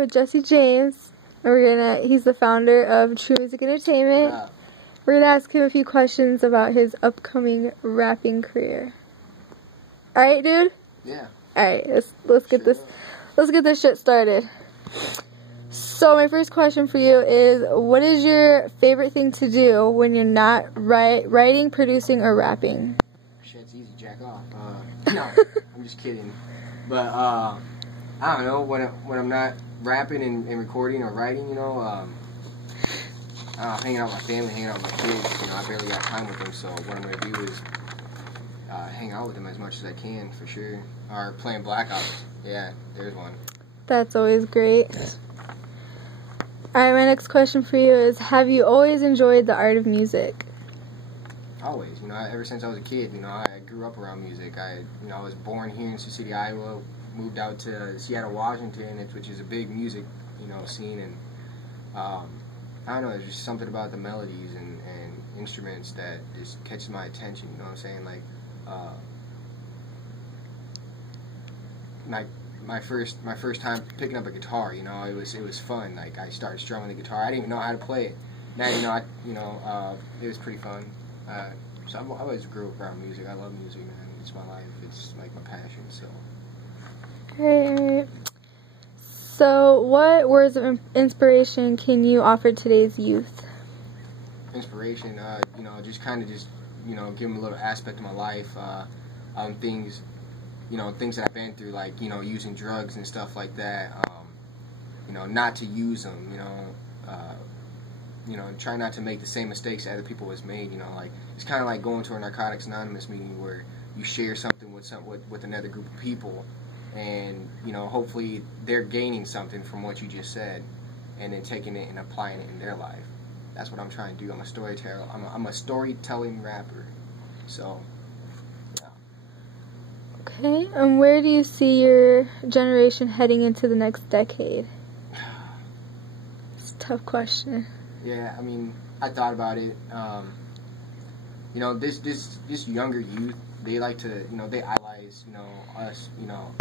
With Jesse James. He's the founder of True Music Entertainment. We're gonna ask him a few questions about his upcoming rapping career. Alright, dude? Yeah. Alright, let's get this shit started. So my first question for you is, what is your favorite thing to do when you're not writing, producing, or rapping? Shit's easy, jack off. No, I'm just kidding. But I don't know, when I'm not rapping and recording or writing, you know, hanging out with my family, hanging out with my kids. You know, I barely got time with them, so what I'm gonna do is hang out with them as much as I can, for sure. Or playing Black Ops. Yeah, there's one. That's always great. Alright, my next question for you is, have you always enjoyed the art of music? Always, you know, ever since I was a kid, you know, I grew up around music. I was born here in Sioux City, Iowa, moved out to Seattle, Washington, which is a big music, you know, scene, and I don't know, there's just something about the melodies and instruments that just catches my attention, you know what I'm saying? Like, my first time picking up a guitar, you know, it was fun. Like, I started strumming the guitar. I didn't even know how to play it. Now, it was pretty fun. So I always grew up around music. I love music, man. It's my life. It's like my passion. So. Great. So, what words of inspiration can you offer today's youth? Inspiration, you know, just you know, give them a little aspect of my life, things, you know, things that I've been through, like, you know, using drugs and stuff like that, you know, not to use them, you know, try not to make the same mistakes that other people has made, you know, like, it's kind of like going to a Narcotics Anonymous meeting where you share something with another group of people, and, you know, hopefully they're gaining something from what you just said, and then taking it and applying it in their life. That's what I'm trying to do. I'm a storyteller. I'm a storytelling rapper. So, yeah. Okay, and where do you see your generation heading into the next decade? It's a tough question. Yeah, I mean, I thought about it. You know, this younger youth, they like to, you know, they idolize, you know, us, you know.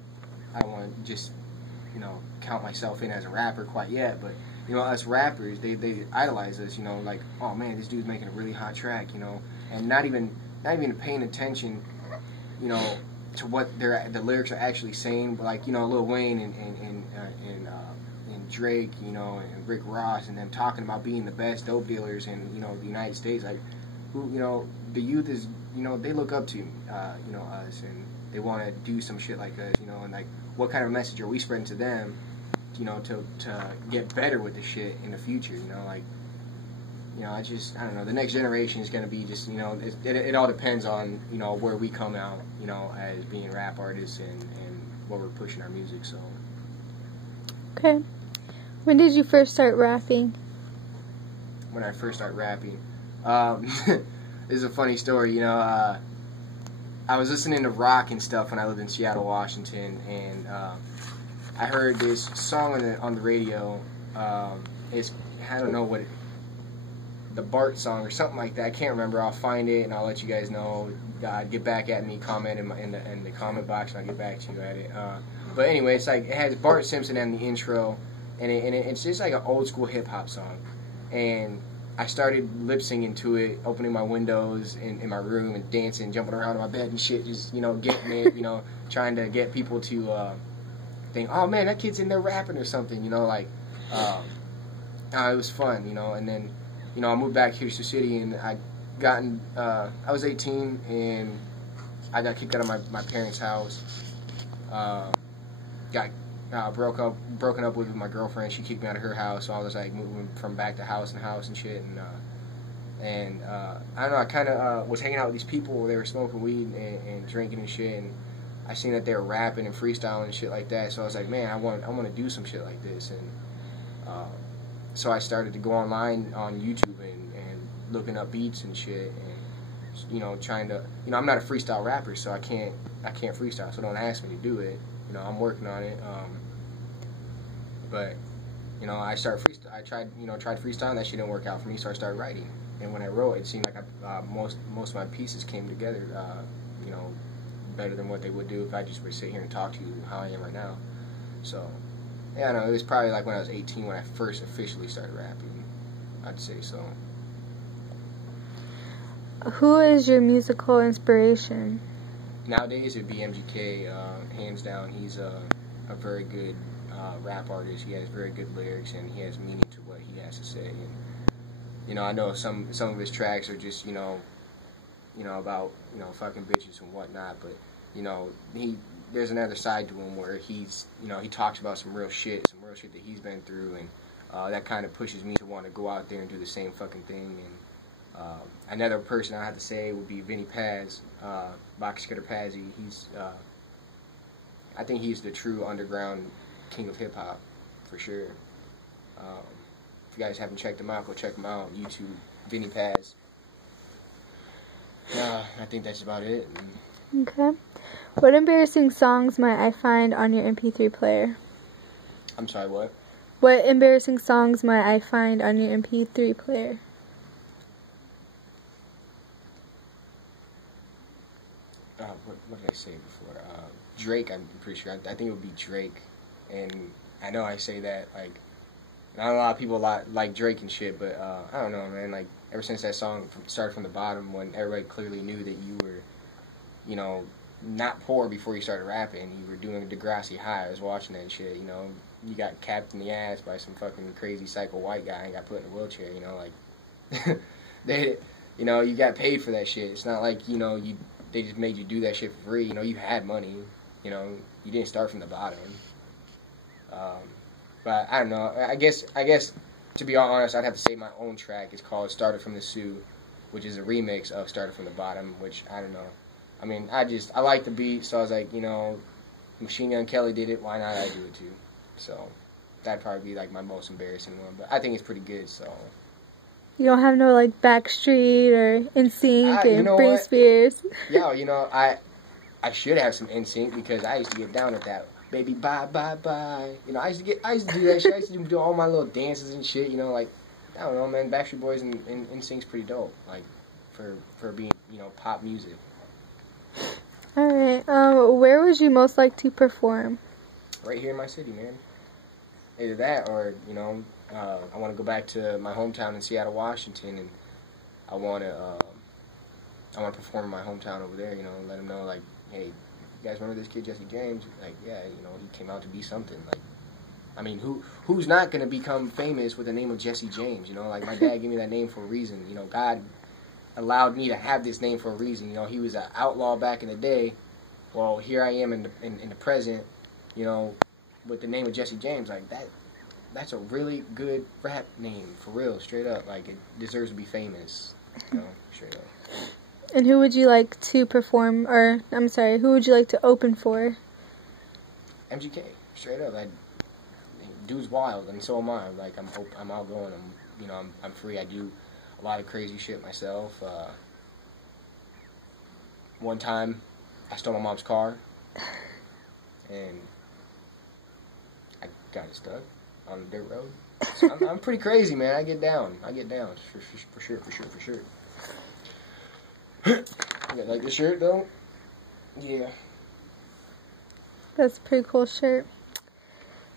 I don't want to just, you know, count myself in as a rapper quite yet, but, you know, us rappers, they idolize us, you know, like, oh man, this dude's making a really hot track, you know, and not even paying attention, you know, to what the lyrics are actually saying, but, like, you know, Lil Wayne and Drake, you know, and Rick Ross, and them talking about being the best dope dealers in, you know, the United States. Like, who, you know, the youth is, you know, they look up to, you know, us, and they want to do some shit like us, you know, and, like, what kind of message are we spreading to them, you know, to get better with the shit in the future, you know, like, you know, I don't know, the next generation is going to be just, you know, it all depends on, you know, where we come out, you know, as being rap artists and what we're pushing our music, so. Okay. When did you first start rapping? When I first started rapping, this is a funny story, you know, I was listening to rock and stuff when I lived in Seattle, Washington, and I heard this song on the radio. It's, I don't know what the Bart song or something like that. I can't remember. I'll find it and I'll let you guys know. Get back at me, comment in the comment box, and I'll get back to you at it. But anyway, it's like, it has Bart Simpson in the intro, and it's just like an old school hip hop song, and I started lip singing to it, opening my windows in my room and dancing, jumping around in my bed and shit, just, you know, getting it, you know, trying to get people to think, oh man, that kid's in there rapping or something, you know, like, it was fun, you know. And then, you know, I moved back here to Sioux City, and I was 18, and I got kicked out of my parents' house, got broken up with my girlfriend. She kicked me out of her house, so I was like moving from back to house and shit, and I don't know, I kind of was hanging out with these people. They were smoking weed and drinking and shit, and I seen that they were rapping and freestyling and shit like that, so I was like, man, I want to do some shit like this. And so I started to go online on YouTube and looking up beats and shit, and, you know, trying to, you know, I'm not a freestyle rapper, so I can't freestyle, so don't ask me to do it. You know, I'm working on it, but, you know, I tried freestyling. That shit didn't work out for me, so I started writing. And when I wrote, it seemed like most of my pieces came together, you know, better than what they would do if I just were to sit here and talk to you how I am right now. So, Yeah, no, it was probably like when I was 18 when I first officially started rapping. I'd say so. Who is your musical inspiration? Nowadays it'd be MGK, hands down. He's a very good rap artist. He has very good lyrics and he has meaning to what he has to say. And, you know, I know some of his tracks are just about fucking bitches and whatnot, but you know there's another side to him where he's he talks about some real shit that he's been through, and that kind of pushes me to want to go out there and do the same fucking thing. And another person I have to say would be Vinny Paz, Box Cutter Pazzy. I think he's the true underground king of hip hop for sure. If you guys haven't checked him out, go check him out on YouTube, Vinny Paz. I think that's about it. Okay. What embarrassing songs might I find on your MP3 player? I'm sorry, what? What embarrassing songs might I find on your MP3 player? What did I say before? Drake, I'm pretty sure. I think it would be Drake. And I know I say that, like, not a lot of people like Drake and shit, but I don't know, man. Like, ever since that song started from the bottom, when everybody clearly knew that you were, not poor before you started rapping, you were doing Degrassi High. I was watching that shit, you got capped in the ass by some fucking crazy psycho white guy and got put in a wheelchair, like, you got paid for that shit. It's not like, they just made you do that shit for free. You had money, you didn't start from the bottom. But I don't know, I guess, to be all honest, I'd have to say my own track is called Started From the Sioux, which is a remix of Started From the Bottom, which, I don't know. I mean, I like the beat, so I was like, Machine Gun Kelly did it, why not I do it too? So, that'd probably be, like, my most embarrassing one, but I think it's pretty good, so. You don't have no, like, Backstreet or NSYNC and Britney Spears? Yo, I should have some NSYNC because I used to get down with that. Baby, bye, bye, bye. I used to do that shit. I used to do all my little dances and shit, like, I don't know, man, Backstreet Boys and NSYNC's pretty dope, like, for being, pop music. Alright, where would you most like to perform? Right here in my city, man. Either that or, I want to go back to my hometown in Seattle, Washington, and I want to perform in my hometown over there, let them know, like, hey, you guys remember this kid, Jesse James? Like, yeah, he came out to be something. Like, I mean, who's not going to become famous with the name of Jesse James? Like, my dad gave me that name for a reason. God allowed me to have this name for a reason. He was an outlaw back in the day. Well, here I am in the present, with the name of Jesse James. Like, that's a really good rap name, for real, straight up. Like, it deserves to be famous, straight up. And who would you like to perform, or, who would you like to open for? MGK, straight up. Dude's wild, and so am I. Like, I'm outgoing, I'm free. I do a lot of crazy shit myself. One time, I stole my mom's car, and I got it stuck on the dirt road. So I'm pretty crazy, man. I get down, for sure. You like this shirt, though? Yeah. That's a pretty cool shirt.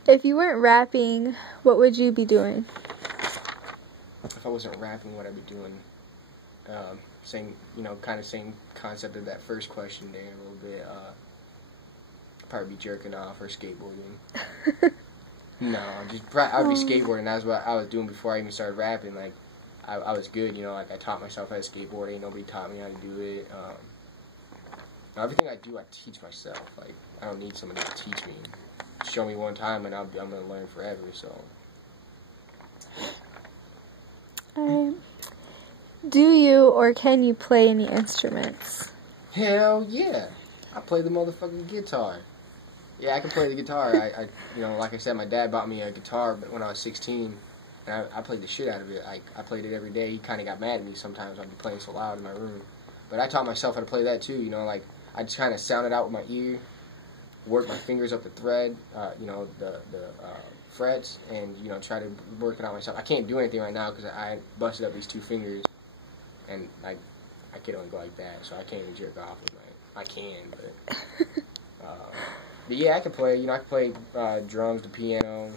If you weren't rapping, what would you be doing? If I wasn't rapping, what I'd be doing? Same concept of that first question there a little bit. Probably be jerking off or skateboarding. No, I'd be skateboarding. That's what I was doing before I even started rapping. Like, I was good, like, I taught myself how to skateboard. Ain't nobody taught me how to do it. Everything I do, I teach myself. Like, I don't need somebody to teach me. Show me one time, and I'm going to learn forever, so. Alright. Do you or can you play any instruments? Hell yeah. I play the motherfucking guitar. Yeah, I can play the guitar. Like I said, my dad bought me a guitar when I was 16, and I played the shit out of it. I played it every day. He kind of got mad at me sometimes. I'd be playing so loud in my room. But I taught myself how to play that too, like, I just kind of sound it out with my ear, work my fingers up the thread, the frets, and, try to work it out myself. I can't do anything right now because I busted up these two fingers, and I can only go like that, so I can't even jerk off with I can, but, But yeah, I can play. You know, I can play drums, the piano,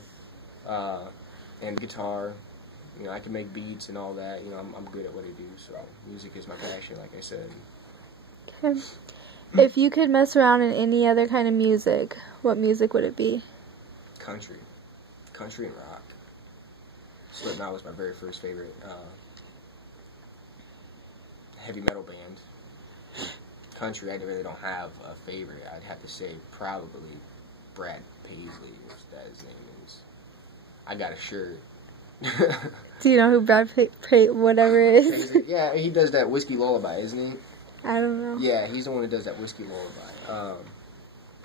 and guitar. You know, I can make beats and all that. You know, I'm good at what I do. So music is my passion, like I said. Okay. If you could mess around in any other kind of music, what music would it be? Country and rock. Slipknot was my very first favorite heavy metal band. Country, I really don't have a favorite. I'd have to say probably Brad Paisley, if that his name is. I got a shirt. Do you know who Brad whatever is? Yeah, he does that Whiskey Lullaby, isn't he? I don't know. Yeah, he's the one who does that Whiskey Lullaby.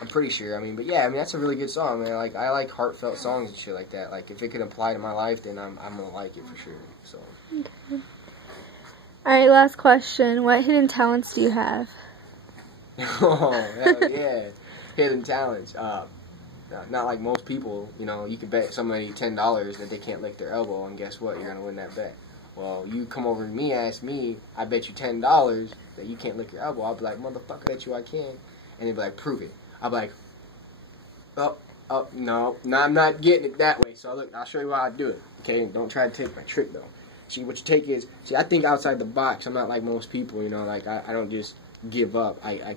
I'm pretty sure. I mean, but yeah, I mean that's a really good song, man. Like I like heartfelt songs and shit like that. Like if it could apply to my life, then I'm gonna like it for sure. So. Okay. All right, last question. What hidden talents do you have? Oh hell yeah, hidden talents. Not like most people. You know, you can bet somebody $10 that they can't lick their elbow, and guess what? You're gonna win that bet. Well, you come over to me, ask me, I bet you $10 that you can't lick your elbow. I'll be like, motherfucker, I bet you I can. And they'll be like, prove it. I'll be like, no, I'm not getting it that way. So look, I'll show you how I do it. Okay, don't try to take my trick though. See, what you take is, I think outside the box. I'm not like most people, you know. Like I don't just give up. I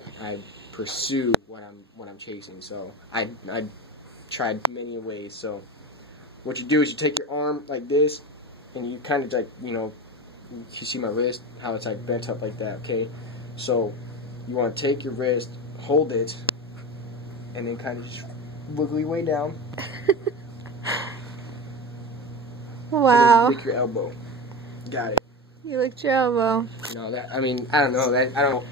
pursue what I'm chasing. So I tried many ways. So what you do is you take your arm like this, and you kind of like, you know, you see my wrist, how it's like bent up like that. Okay, so you want to take your wrist, hold it, and then kind of just wiggle your way down. Wow. And then lick your elbow. Got it. You licked your elbow. You know, that, I mean, I don't know. I don't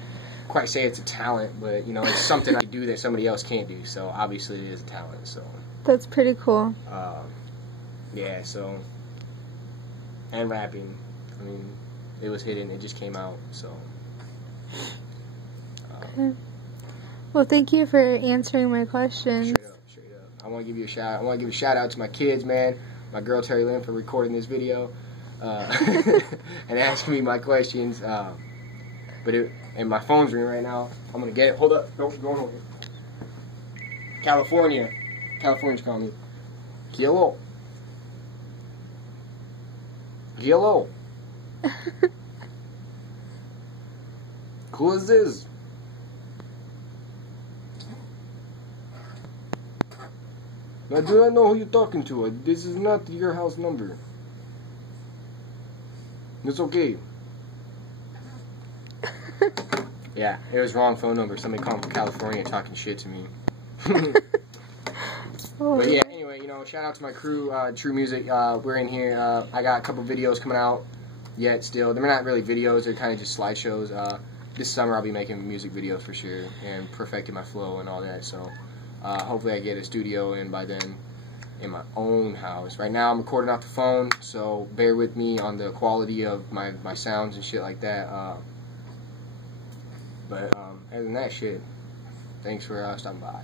quite say it's a talent, but, you know, it's something I do that somebody else can't do. So, obviously, it is a talent. So. That's pretty cool. Yeah, so. And rapping. I mean, it was hidden. It just came out. So. Okay. Well, thank you for answering my questions. Straight up. I want to give you a shout. I want to give a shout out to my kids, man. My girl Teri Lynn for recording this video and asking me my questions. And my phone's ringing right now. I'm gonna get it. Hold up. Don't go nowhere. California's calling me. Hello. Who is this? Now, do I know who you're talking to? This is not your house number. It's okay. Yeah, it was wrong phone number. Somebody called from California talking shit to me. But yeah, anyway, you know, shout out to my crew, True Music. We're in here. I got a couple videos coming out yet still. They're not really videos. They're kind of just slideshows. This summer I'll be making music videos for sure and perfecting my flow and all that. So hopefully I get a studio in by then in my own house. Right now I'm recording off the phone, so bear with me on the quality of my sounds and shit like that. But other than that shit, thanks for stopping by.